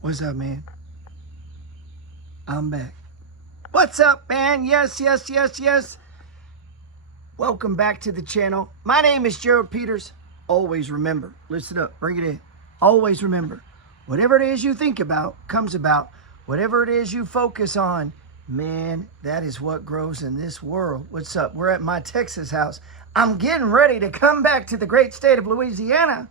What's up, man? I'm back. What's up, man? Yes. Welcome back to the channel. My name is Gerald Peters. Always remember, listen up, bring it in. Always remember, whatever it is you think about comes about. Whatever it is you focus on, man, that is what grows in this world. What's up? We're at my Texas house. I'm getting ready to come back to the great state of Louisiana,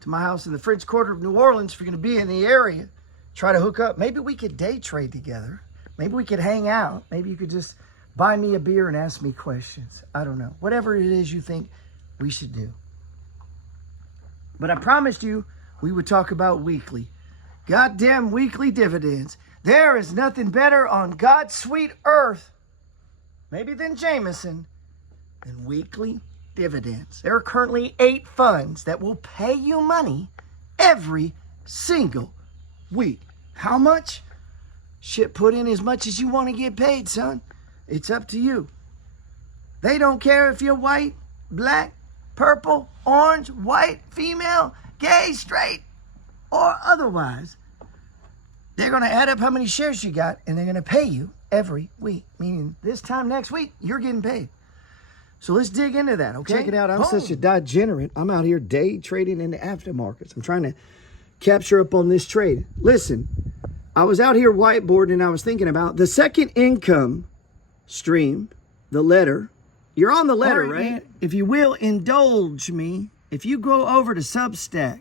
to my house in the French Quarter of New Orleans. If you're going to be in the area, try to hook up. Maybe we could day trade together. Maybe we could hang out. Maybe you could just buy me a beer and ask me questions. I don't know. Whatever it is you think we should do. But I promised you we would talk about weekly. Goddamn weekly dividends. There is nothing better on God's sweet earth, maybe than Jameson, than weekly dividends. There are currently 8 funds that will pay you money every single week. How much? Shit, put in as much as you want to get paid, son. It's up to you. They don't care if you're white, black, purple, orange, white, female, gay, straight, or otherwise. They're going to add up how many shares you got, and they're going to pay you every week. Meaning this time next week, you're getting paid. So let's dig into that, okay? Check it out. I'm such a degenerate. I'm out here day trading in the aftermarkets. I'm trying to capture up on this trade. Listen, I was out here whiteboarding and I was thinking about the second income stream, the letter. You're on the letter, right? Man, if you will indulge me, if you go over to Substack,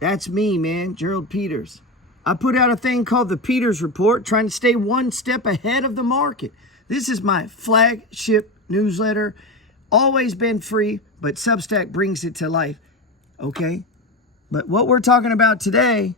that's me, man, Gerald Peters. I put out a thing called the Peters Report, trying to stay one step ahead of the market. This is my flagship newsletter. Always been free, but Substack brings it to life, okay? But what we're talking about today,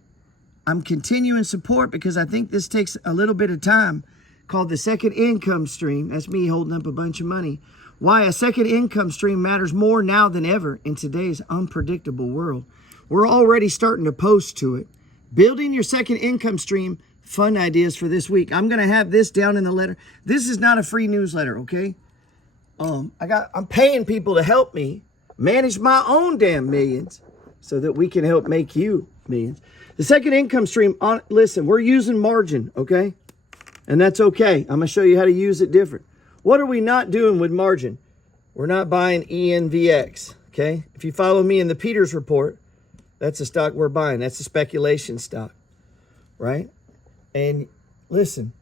I'm continuing support because I think this takes a little bit of time, called the second income stream. That's me holding up a bunch of money. Why a second income stream matters more now than ever in today's unpredictable world. We're already starting to post to it. Building your second income stream, fun ideas for this week. I'm going to have this down in the letter. This is not a free newsletter, okay? I'm paying people to help me manage my own damn millions so that we can help make you millions. The second income stream, listen, we're using margin, okay? And that's okay. I'm going to show you how to use it different. What are we not doing with margin? We're not buying ENVX, okay? If you follow me in the Peters Report, that's the stock we're buying. That's the speculation stock, right? And listen,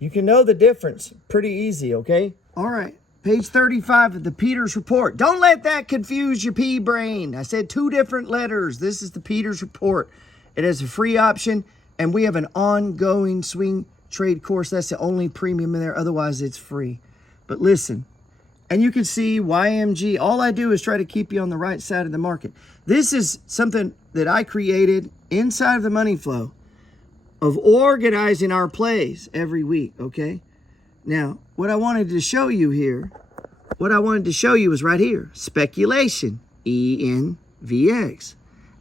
you can know the difference pretty easy, okay? All right. Page 35 of the Peters Report. Don't let that confuse your pea brain. I said 2 different letters. This is the Peters Report. It has a free option, and we have an ongoing swing trade course. That's the only premium in there. Otherwise, it's free. But listen, and you can see YMG. All I do is try to keep you on the right side of the market. This is something that I created inside of the money flow of organizing our plays every week, okay? Now, what I wanted to show you here, is right here. Speculation, ENVX.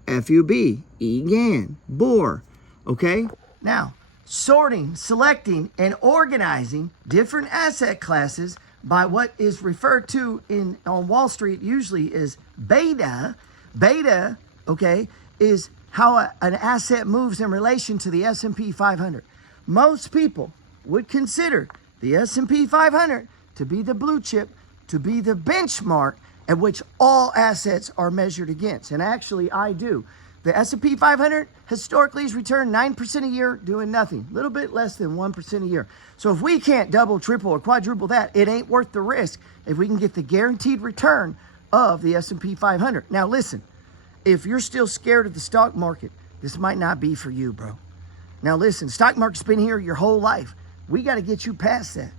FUB, EGAN, BOR, okay? Now, sorting, selecting, and organizing different asset classes by what is referred to on Wall Street usually is beta. Beta, okay, is how an asset moves in relation to the S&P 500. Most people would consider the S&P 500 to be the blue chip, to be the benchmark at which all assets are measured against. And actually, I do. The S&P 500 historically has returned 9% a year doing nothing. A little bit less than 1% a year. So if we can't double, triple, or quadruple that, it ain't worth the risk if we can get the guaranteed return of the S&P 500. Now listen, if you're still scared of the stock market, this might not be for you, bro. Now listen, stock market's been here your whole life. We got to get you past that.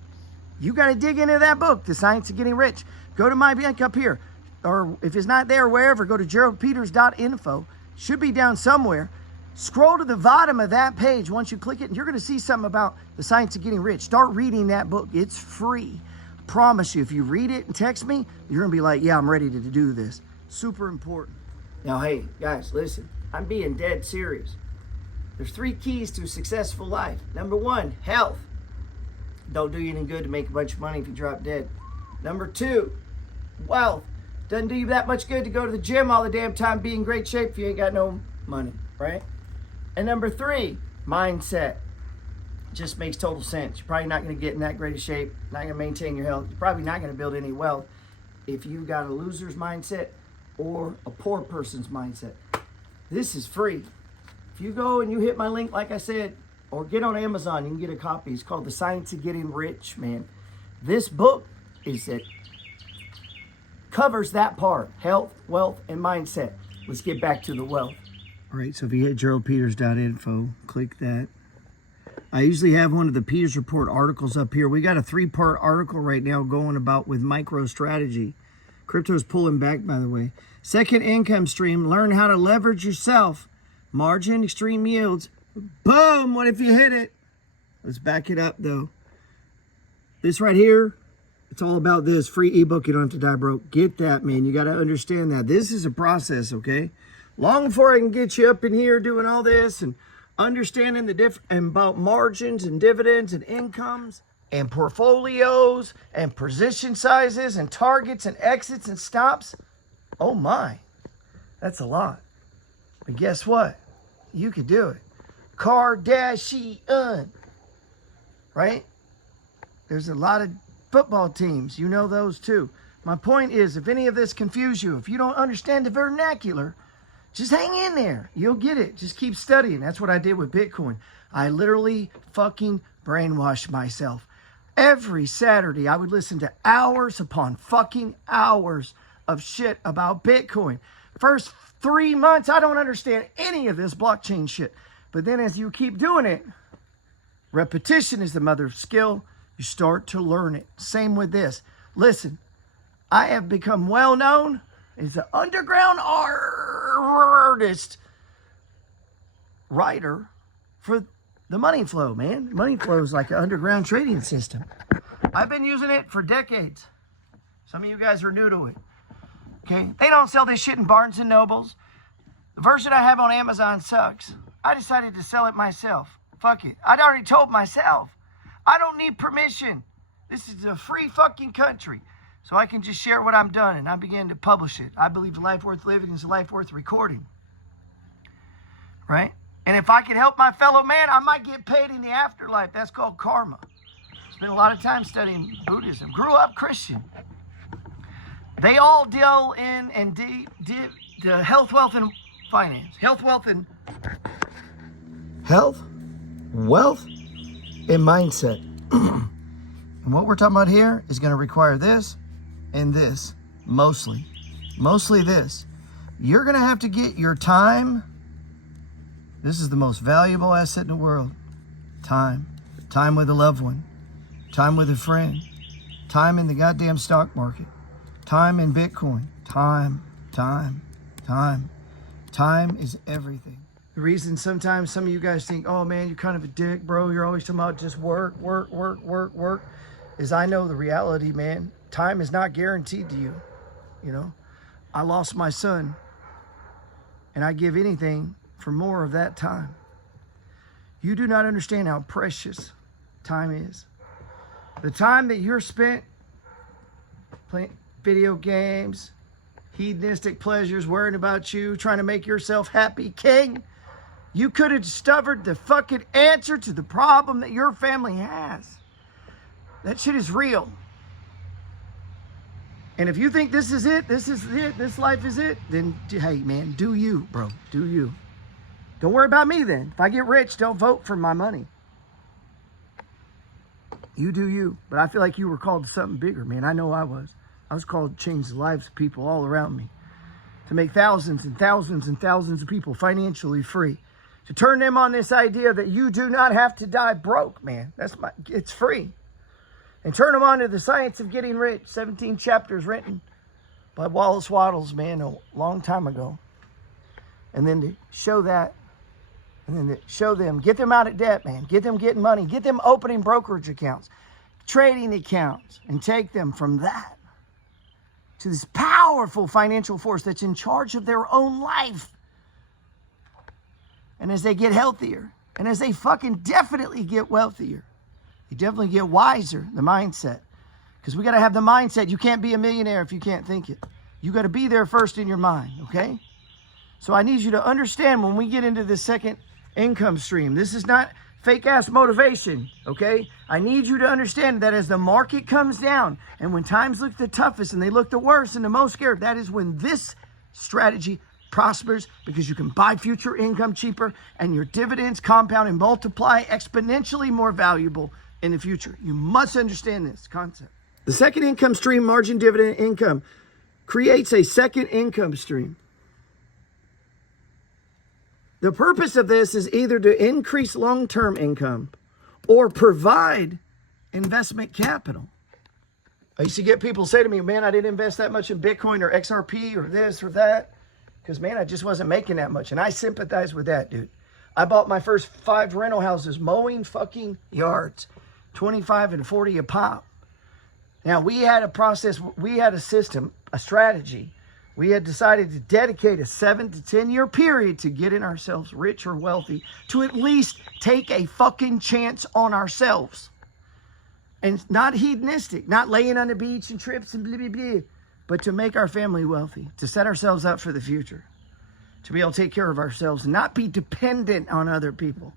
You got to dig into that book, The Science of Getting Rich. Go to my link up here. Or if it's not there, wherever, go to geraldpeters.info. Should be down somewhere. Scroll to the bottom of that page. Once you click it, and you're going to see something about The Science of Getting Rich. Start reading that book. It's free. I promise you, if you read it and text me, you're going to be like, yeah, I'm ready to do this. Super important. Now, hey, guys, listen. I'm being dead serious. There's 3 keys to a successful life. Number 1, health. Don't do you any good to make a bunch of money if you drop dead. Number 2, wealth. Doesn't do you that much good to go to the gym all the damn time, be in great shape if you ain't got no money, right? And number 3, mindset. Just makes total sense. You're probably not going to get in that great of shape, not going to maintain your health. You're probably not going to build any wealth if you got a loser's mindset or a poor person's mindset. This is free. If you go and you hit my link, like I said, or get on Amazon, you can get a copy. It's called The Science of Getting Rich, man. This book covers that part, health, wealth, and mindset. Let's get back to the wealth. All right, so if you hit geraldpeters.info, click that. I usually have one of the Peters Report articles up here. We got a 3-part article right now going about with MicroStrategy. Crypto's pulling back, by the way. Second income stream, learn how to leverage yourself. Margin, extreme yields. Boom, what if you hit it? Let's back it up, though. This right here, it's all about this. Free ebook, you don't have to die broke. Get that, man. You got to understand that. This is a process, okay? Long before I can get you up in here doing all this and understanding the different about margins and dividends and incomes and portfolios and position sizes and targets and exits and stops. Oh my, that's a lot. But guess what? You could do it. Kardashian, right? There's a lot of football teams. You know those too. My point is, if any of this confuse you, if you don't understand the vernacular, just hang in there. You'll get it. Just keep studying. That's what I did with Bitcoin. I literally fucking brainwashed myself. Every Saturday, I would listen to hours upon fucking hours of shit about Bitcoin. First 3 months, I don't understand any of this blockchain shit. But then as you keep doing it, repetition is the mother of skill. You start to learn it. Same with this. Listen, I have become well known as an underground artist, writer for the money flow, man. Money flow is like an underground trading system. I've been using it for decades. Some of you guys are new to it. Okay? They don't sell this shit in Barnes and Nobles. The version I have on Amazon sucks. I decided to sell it myself. Fuck it. I'd already told myself. I don't need permission. This is a free fucking country. So I can just share what I'm done, and I began to publish it. I believe a life worth living is a life worth recording. Right? And if I can help my fellow man, I might get paid in the afterlife. That's called karma. Spent a lot of time studying Buddhism. Grew up Christian. They all deal in and did health, wealth, and finance. Health, wealth, and mindset. And what we're talking about here is going to require this and this, mostly this. You're going to have to get your time. This is the most valuable asset in the world. Time with a loved one, time with a friend, time in the goddamn stock market, time in Bitcoin. Time is everything. The reason sometimes some of you guys think, oh man, you're kind of a dick, bro, you're always talking about just work, is I know the reality, man. Time is not guaranteed to you. You know, I lost my son, and I give anything for more of that time. You do not understand how precious time is. The time that you're spent playing video games, hedonistic pleasures, worrying about you, trying to make yourself happy, king. You could have discovered the fucking answer to the problem that your family has. That shit is real. And if you think this is it, this life is it, then hey man, do you, bro, do you. Don't worry about me then. If I get rich, don't vote for my money. You do you. But I feel like you were called to something bigger, man. I know I was. I was called to change the lives of people all around me. To make thousands and thousands and thousands of people financially free. To turn them on this idea that you do not have to die broke, man. It's free. And turn them on to the science of getting rich. 17 chapters written by Wallace Wattles, man, a long time ago. And then to show that, and then to show them, get them out of debt, man. Get them getting money. Get them opening brokerage accounts, trading accounts, and take them from that to this powerful financial force that's in charge of their own life. And as they get healthier, and as they fucking definitely get wealthier, you definitely get wiser, the mindset. Because we got to have the mindset. You can't be a millionaire if you can't think it. You got to be there first in your mind, okay? So I need you to understand when we get into this second income stream. This is not fake ass motivation, okay? I need you to understand that as the market comes down and when times look the toughest and they look the worst and the most scared, that is when this strategy prospers, because you can buy future income cheaper and your dividends compound and multiply exponentially more valuable in the future. You must understand this concept. The second income stream, margin dividend income, creates a second income stream. The purpose of this is either to increase long-term income or provide investment capital. I used to get people say to me, man, I didn't invest that much in Bitcoin or XRP or this or that because, man, I just wasn't making that much. And I sympathize with that, dude. I bought my first 5 rental houses mowing fucking yards, 25 and 40 a pop. Now, we had a process, we had a system, a strategy. We had decided to dedicate a 7 to 10 year period to getting ourselves rich or wealthy, to at least take a fucking chance on ourselves. And not hedonistic, not laying on the beach and trips and blah, blah, blah, but to make our family wealthy, to set ourselves up for the future, to be able to take care of ourselves, and not be dependent on other people,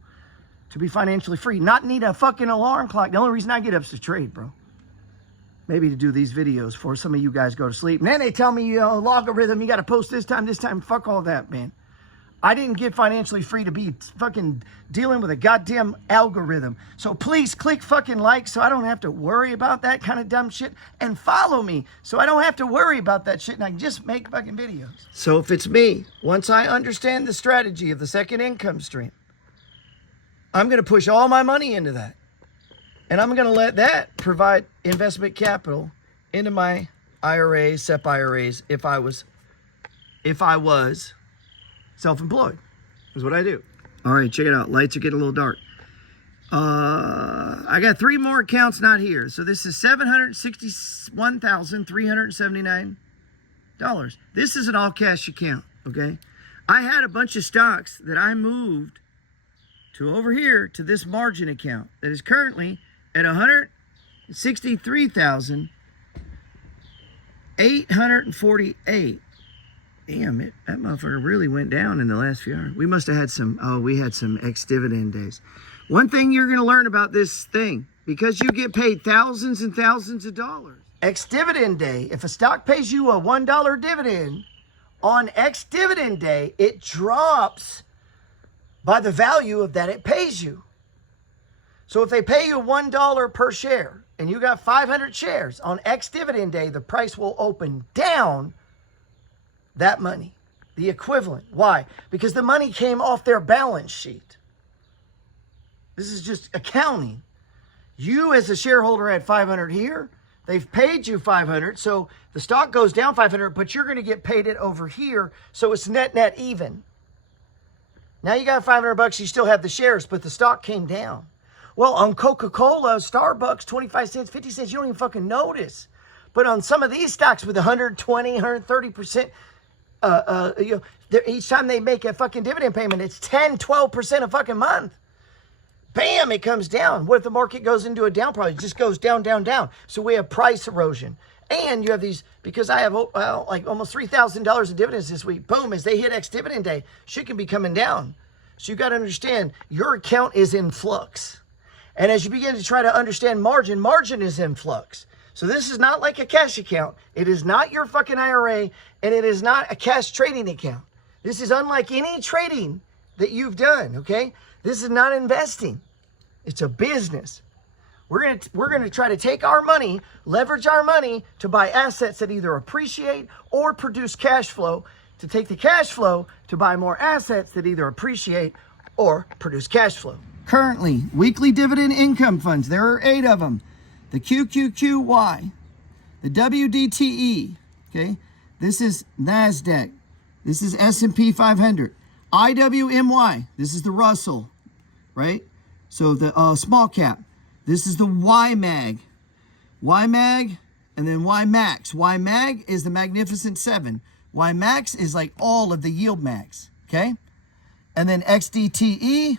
to be financially free, not need a fucking alarm clock. The only reason I get up is to trade, bro. Maybe to do these videos before some of you guys go to sleep. And then they tell me, you know, logarithm, you got to post this time. Fuck all that, man. I didn't get financially free to be fucking dealing with a goddamn algorithm. So please click fucking like so I don't have to worry about that kind of dumb shit. And follow me so I don't have to worry about that shit and I can just make fucking videos. So if it's me, once I understand the strategy of the second income stream, I'm going to push all my money into that. And I'm going to let that provide investment capital into my IRAs, SEP IRAs, if I was self-employed, is what I do. All right, check it out. Lights are getting a little dark. I got 3 more accounts not here. So this is $761,379. This is an all-cash account, okay? I had a bunch of stocks that I moved to over here to this margin account that is currently at $163,848. Damn it, that motherfucker really went down in the last few hours. We must have had we had some ex-dividend days. One thing you're going to learn about this thing, because you get paid thousands and thousands of dollars. Ex-dividend day, if a stock pays you a $1 dividend, on ex-dividend day, it drops by the value of that it pays you. So if they pay you $1 per share and you got 500 shares, on ex-dividend day, the price will open down that money, the equivalent. Why? Because the money came off their balance sheet. This is just accounting. You as a shareholder had 500 here. They've paid you 500. So the stock goes down 500, but you're going to get paid it over here. So it's net even. Now you got $500, you still have the shares, but the stock came down. Well, on Coca-Cola, Starbucks, 25 cents, 50 cents, you don't even fucking notice. But on some of these stocks with 120, 130%, each time they make a fucking dividend payment, it's 10, 12% a fucking month. Bam, it comes down. What if the market goes into a down? Probably just goes down. So we have price erosion. And you have these, because I have like almost $3,000 of dividends this week. Boom, as they hit ex-dividend day, shit can be coming down. So you got to understand, your account is in flux. And as you begin to try to understand margin is in flux. So this is not like a cash account. It is not your fucking IRA, and it is not a cash trading account. This is unlike any trading that you've done, okay? This is not investing. It's a business. We're gonna try to take our money, leverage our money to buy assets that either appreciate or produce cash flow, to take the cash flow to buy more assets that either appreciate or produce cash flow. Currently, weekly dividend income funds, there are 8 of them. The QQQY, the WDTE, okay? This is NASDAQ. This is S&P 500. IWMY, this is the Russell, right? So the small cap. This is the YMAG. YMAG and then YMAX. YMAG is the Magnificent 7. YMAX is like all of the yield max, okay? And then XDTE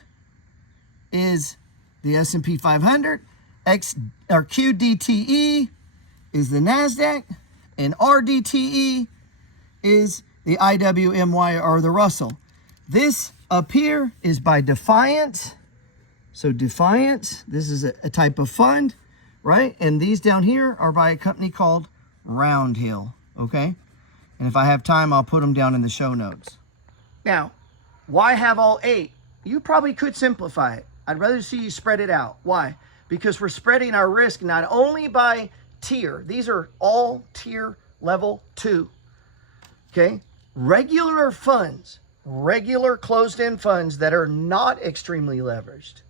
is the S&P 500. QDTE is the NASDAQ. And RDTE is the IWMY or the Russell. This up here is by Defiance. So Defiance, this is a type of fund, right? And these down here are by a company called Roundhill, okay? And if I have time, I'll put them down in the show notes. Now, why have all 8? You probably could simplify it. I'd rather see you spread it out. Why? Because we're spreading our risk not only by tier. These are all tier level 2. Okay? Regular funds, regular closed-end funds that are not extremely leveraged.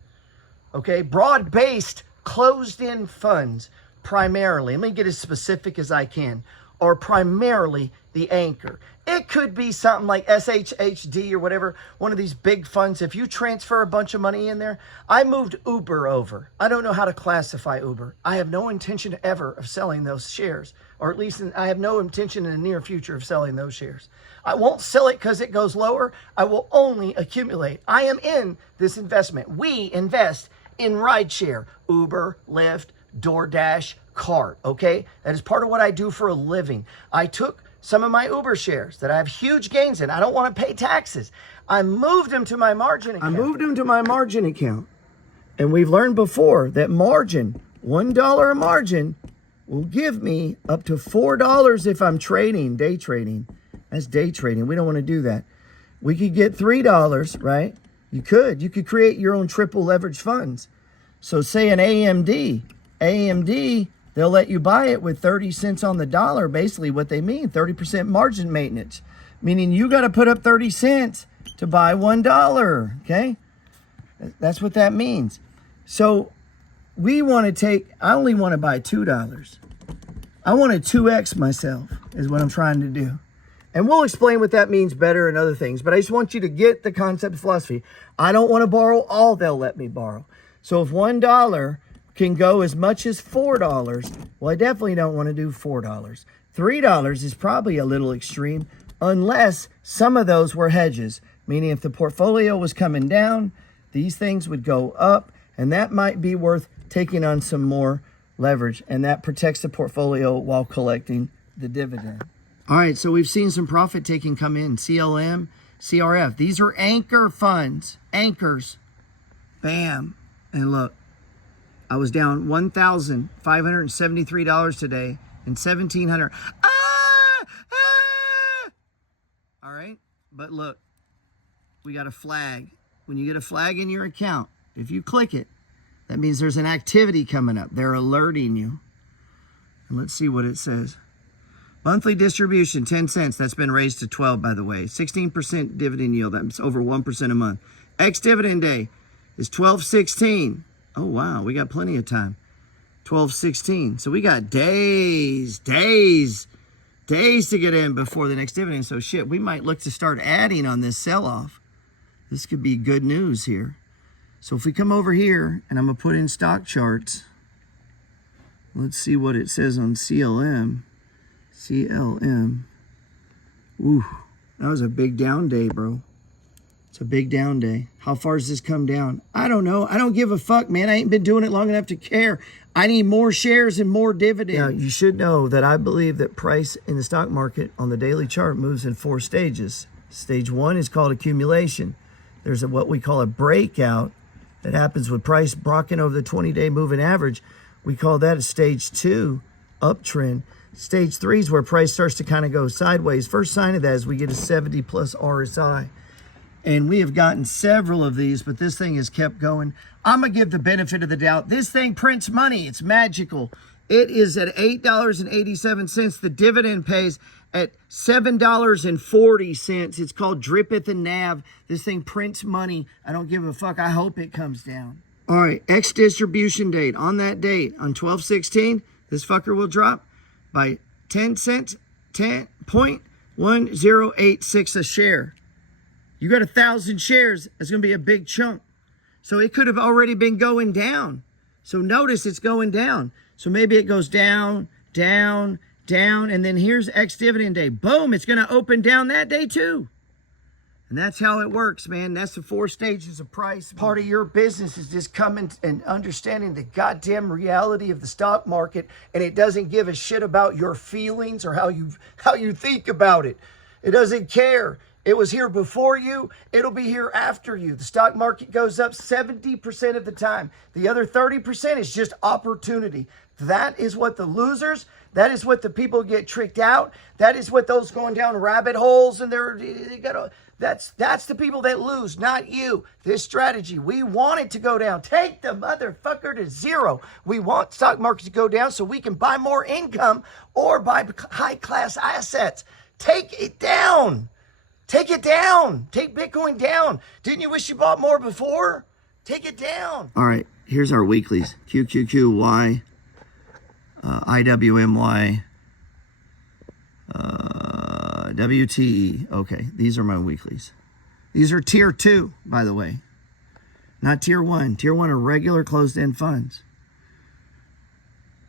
Okay? Broad-based closed-end funds primarily, let me get as specific as I can, are primarily the anchor. It could be something like SHHD or whatever, one of these big funds. If you transfer a bunch of money in there, I moved Uber over. I don't know how to classify Uber. I have no intention ever of selling those shares, or at least I have no intention in the near future of selling those shares. I won't sell it because it goes lower. I will only accumulate. I am in this investment. We invest in rideshare, Uber, Lyft, DoorDash, Cart, okay? That is part of what I do for a living. I took some of my Uber shares that I have huge gains in. I don't want to pay taxes. I moved them to my margin account. And we've learned before that margin, $1 a margin, will give me up to $4 if I'm trading, day trading. That's day trading. We don't want to do that. We could get $3, right? You could create your own triple leverage funds. So say an AMD, they'll let you buy it with 30 cents on the dollar. Basically what they mean, 30% margin maintenance, meaning you got to put up 30 cents to buy $1, okay? That's what that means. So we want to take, I only want to buy $2. I want to 2X myself is what I'm trying to do. And we'll explain what that means better and other things. But I just want you to get the concept of philosophy. I don't want to borrow all they'll let me borrow. So if $1 can go as much as $4, well, I definitely don't want to do $4. $3 is probably a little extreme unless some of those were hedges, meaning if the portfolio was coming down, these things would go up, and that might be worth taking on some more leverage, and that protects the portfolio while collecting the dividend. All right, so we've seen some profit taking come in. CLM, CRF. These are anchor funds, anchors. Bam. And look, I was down $1,573 today and $1,700. All right, but look, we got a flag. When you get a flag in your account, if you click it, that means there's an activity coming up. They're alerting you. And let's see what it says. Monthly distribution, 10 cents. That's been raised to 12, by the way. 16% dividend yield. That's over 1% a month. Ex-dividend day is 12/16. Oh, wow. We got plenty of time. 12/16. So we got days to get in before the next dividend. So shit, we might look to start adding on this sell-off. This could be good news here. So if we come over here, and I'm going to put in stock charts. Let's see what it says on CLM. Ooh, that was a big down day, bro. It's a big down day. How far does this come down? I don't know. I don't give a fuck, man. I ain't been doing it long enough to care. I need more shares and more dividends. Now, you should know that I believe that price in the stock market on the daily chart moves in 4 stages. Stage 1 is called accumulation. There's what we call a breakout that happens with price brocking over the 20-day moving average. We call that a stage 2 uptrend. Stage 3 is where price starts to kind of go sideways. First sign of that is we get a 70 plus RSI. And we have gotten several of these, but this thing has kept going. I'm going to give the benefit of the doubt. This thing prints money. It's magical. It is at $8.87. The dividend pays at $7.40. It's called Drippeth and Nav. This thing prints money. I don't give a fuck. I hope it comes down. All right, ex-distribution date. On that date, on 12/16, this fucker will drop by 10 cents, 10.1086 a share. You got 1,000 shares. That's going to be a big chunk. So it could have already been going down. So notice it's going down. So maybe it goes down, down, down, and then here's ex-dividend day. Boom, it's going to open down that day too. And that's how it works, man. That's the 4 stages of price. Part of your business is just coming and understanding the goddamn reality of the stock market, and it doesn't give a shit about your feelings or how you think about it. It doesn't care. It was here before you. It'll be here after you. The stock market goes up 70% of the time. The other 30% is just opportunity. That is what the losers, that is what the people get tricked out. That is what those going down rabbit holes and that's the people that lose, not you. This strategy, we want it to go down. Take the motherfucker to zero. We want stock market to go down so we can buy more income or buy high class assets. Take it down. Take it down. Take Bitcoin down. Didn't you wish you bought more before? Take it down. All right, here's our weeklies. QQQY, IWMY, WTE. Okay, these are my weeklies. These are tier 2, by the way. Not tier 1. Tier 1 are regular closed-end funds.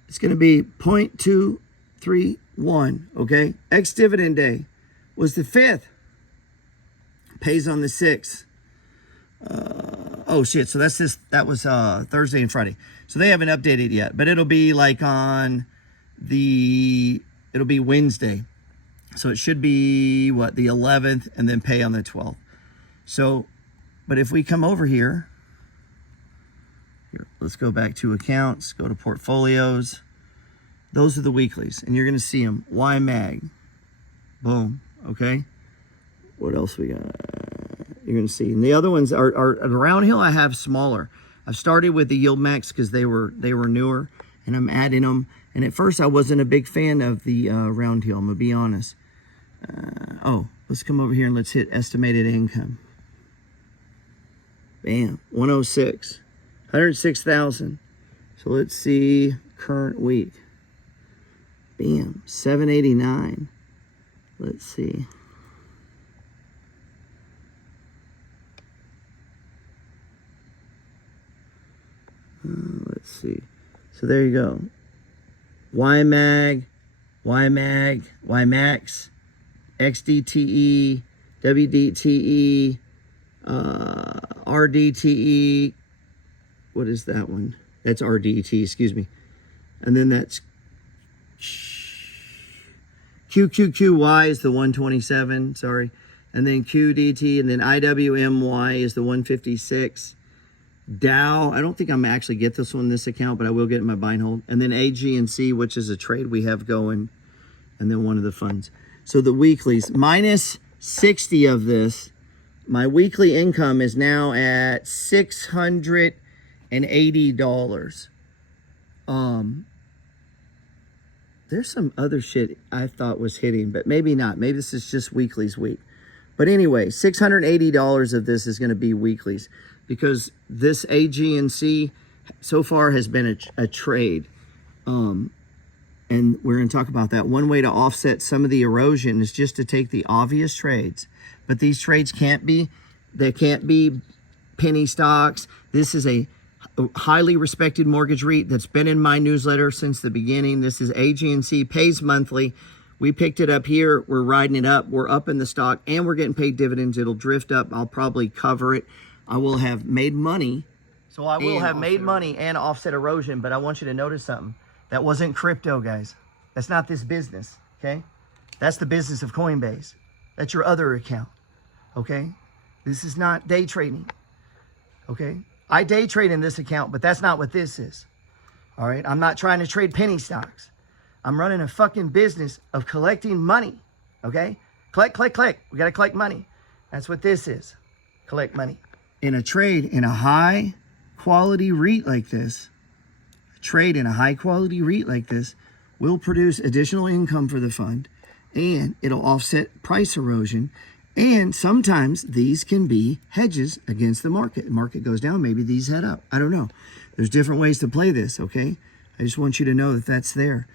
It's going to be 0.231, okay? Ex-dividend day was the 5th. Pays on the 6th. Oh shit, so that was Thursday and Friday. So they haven't updated yet, but it'll be like on it'll be Wednesday. So it should be what, the 11th, and then pay on the 12th. So, but if we come over here, let's go back to accounts, go to portfolios. Those are the weeklies, and you're going to see them. YMAG, boom, okay? What else we got? You're going to see. And the other ones are around Hill. I have smaller. I've started with the Yield Max because they were newer, and I'm adding them. And at first, I wasn't a big fan of the Round Hill. I'm going to be honest. Oh, let's come over here and let's hit estimated income. Bam, 106, 106,000. So let's see current week. Bam, 789. Let's see. Let's see. So there you go. YMAG, YMAX, XDTE, WDTE, RDTE. What is that one? That's RDT, excuse me. And then that's QQQY is the 127, sorry. And then QDT, and then IWMY is the 156. Dow, I don't think I'm actually get this one in this account, but I will get it in my buy and hold. And then AG&C, which is a trade we have going, and then one of the funds. So the weeklies, minus 60 of this, my weekly income is now at $680. There's some other shit I thought was hitting, but maybe not. Maybe this is just weeklies week. But anyway, $680 of this is going to be weeklies, because this AG&C so far has been a trade. And we're going to talk about that. One way to offset some of the erosion is just to take the obvious trades. But these trades can't be penny stocks. This is a highly respected mortgage REIT that's been in my newsletter since the beginning. This is AG&C, pays monthly. We picked it up here. We're riding it up. We're up in the stock, and we're getting paid dividends. It'll drift up. I'll probably cover it. I will have made money. So I will have made money and offset erosion, but I want you to notice something. That wasn't crypto, guys. That's not this business, okay? That's the business of Coinbase. That's your other account, okay? This is not day trading, okay? I day trade in this account, but that's not what this is, all right? I'm not trying to trade penny stocks. I'm running a fucking business of collecting money, okay? Collect. We got to collect money. That's what this is, collect money. In a trade in a high quality REIT like this, will produce additional income for the fund, and it'll offset price erosion. And sometimes these can be hedges against the market. The market goes down, maybe these head up. I don't know. There's different ways to play this, okay? I just want you to know that that's there.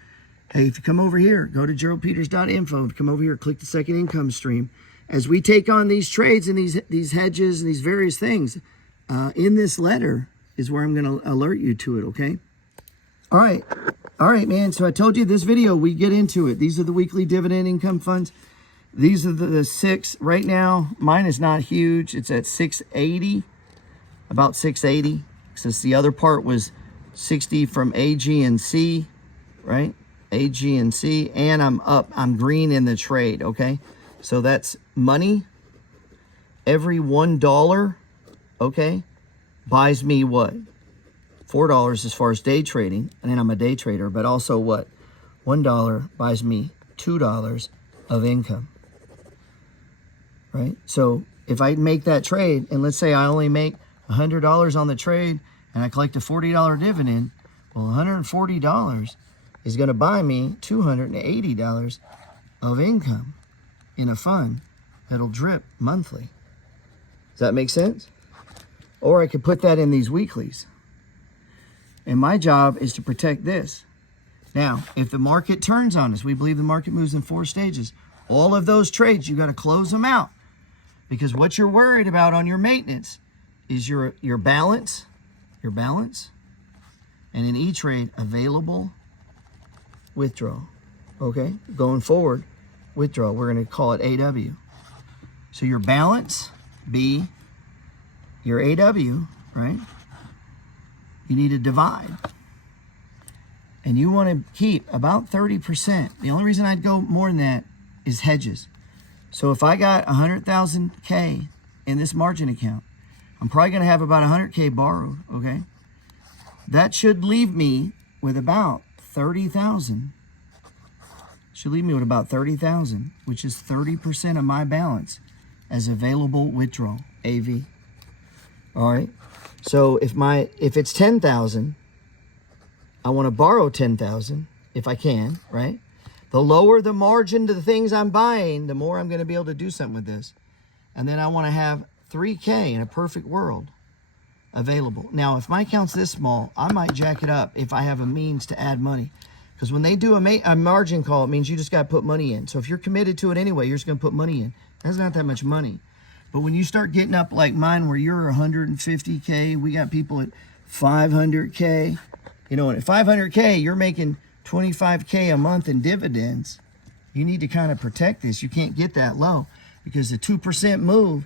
Hey, if you come over here, go to geraldpeters.info. If you come over here, click the second income stream. As we take on these trades and these hedges and these various things, in this letter is where I'm going to alert you to it, okay? All right, man. So I told you this video, we get into it. These are the weekly dividend income funds. These are the 6 right now. Mine is not huge. It's at 680, about 680. Since the other part was 60 from AG&C, right? AG&C, and I'm green in the trade, okay? So that's money, every $1, okay, buys me what? $4 as far as day trading, and then I'm a day trader, but also what? $1 buys me $2 of income, right? So if I make that trade, and let's say I only make $100 on the trade, and I collect a $40 dividend, well, $140 is going to buy me $280 of income in a fund that'll drip monthly. Does that make sense? Or I could put that in these weeklies. And my job is to protect this. Now, if the market turns on us, we believe the market moves in 4 stages. All of those trades, you got to close them out. Because what you're worried about on your maintenance is your balance, and in E-Trade, available withdrawal. Okay? Going forward, withdrawal. We're going to call it AW. So your balance, B, your AW, right? You need to divide. And you want to keep about 30%. The only reason I'd go more than that is hedges. So if I got 100,000 K in this margin account, I'm probably going to have about 100K borrowed, okay? That should leave me with about 30,000. Should leave me with about 30,000, which is 30% of my balance as available withdrawal, AV. All right. So if it's 10,000, I want to borrow 10,000 if I can, right? The lower the margin to the things I'm buying, the more I'm going to be able to do something with this. And then I want to have 3K in a perfect world available. Now, if my account's this small, I might jack it up if I have a means to add money. Because when they do a margin call, it means you just got to put money in. So if you're committed to it anyway, you're just going to put money in. That's not that much money. But when you start getting up like mine where you're 150K, we got people at 500K. You know, at 500K, you're making 25K a month in dividends. You need to kind of protect this. You can't get that low because a 2% move,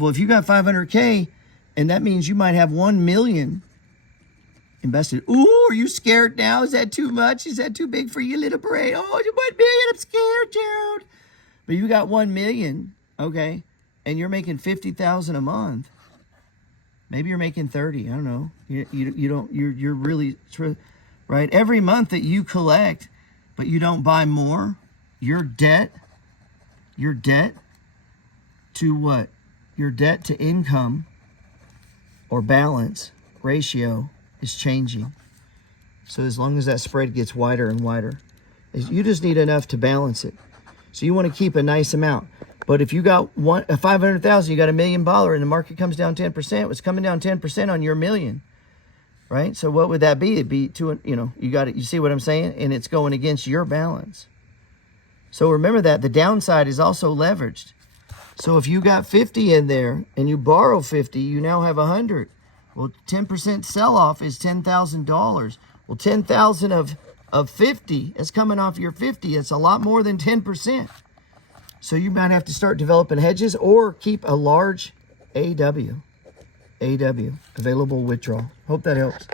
well, if you got 500K, and that means you might have 1 million invested. Ooh, are you scared now? Is that too much? Is that too big for you, little brain? Oh, you 1 million, I'm scared, Gerald. But you got 1 million, okay, and you're making 50,000 a month. Maybe you're making 30. I don't know. You're really, right? Every month that you collect, but you don't buy more, your debt to what? Your debt to income or balance ratio is changing. So as long as that spread gets wider and wider, you just need enough to balance it. So you want to keep a nice amount. But if you got 500,000, you got $1 million, and the market comes down 10%, it's coming down 10% on your million, right? So what would that be? It'd be you see what I'm saying? And it's going against your balance. So remember that the downside is also leveraged. So if you got 50 in there and you borrow 50, you now have 100. Well, 10% sell-off is $10,000. Well, 10,000 of 50 is coming off your 50. It's a lot more than 10%. So you might have to start developing hedges or keep a large AW, available withdrawal. Hope that helps.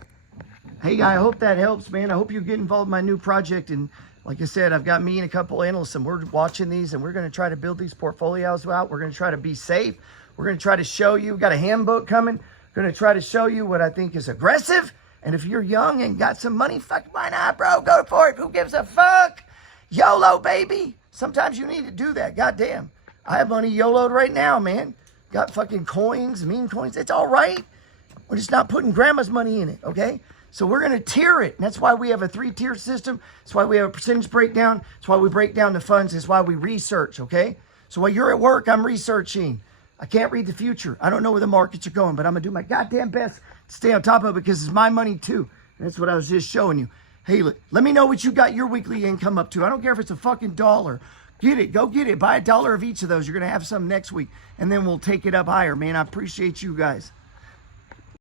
Hey, guy, I hope that helps, man. I hope you get involved in my new project. And like I said, I've got me and a couple analysts, and we're watching these, and we're going to try to build these portfolios out. We're going to try to be safe. We're going to try to show you. We've got a handbook coming. We're going to try to show you what I think is aggressive. And if you're young and got some money, fuck, why not, bro? Go for it. Who gives a fuck? YOLO, baby. Sometimes you need to do that. Goddamn. I have money YOLO'd right now, man. Got fucking coins, meme coins. It's all right. We're just not putting grandma's money in it, okay? So we're going to tier it. And that's why we have a 3-tier system. That's why we have a percentage breakdown. That's why we break down the funds. That's why we research, okay? So while you're at work, I'm researching. I can't read the future. I don't know where the markets are going, but I'm going to do my goddamn best to stay on top of it because it's my money too. And that's what I was just showing you. Hey, let me know what you got your weekly income up to. I don't care if it's a fucking $1. Get it. Go get it. Buy $1 of each of those. You're going to have some next week. And then we'll take it up higher, man. I appreciate you guys.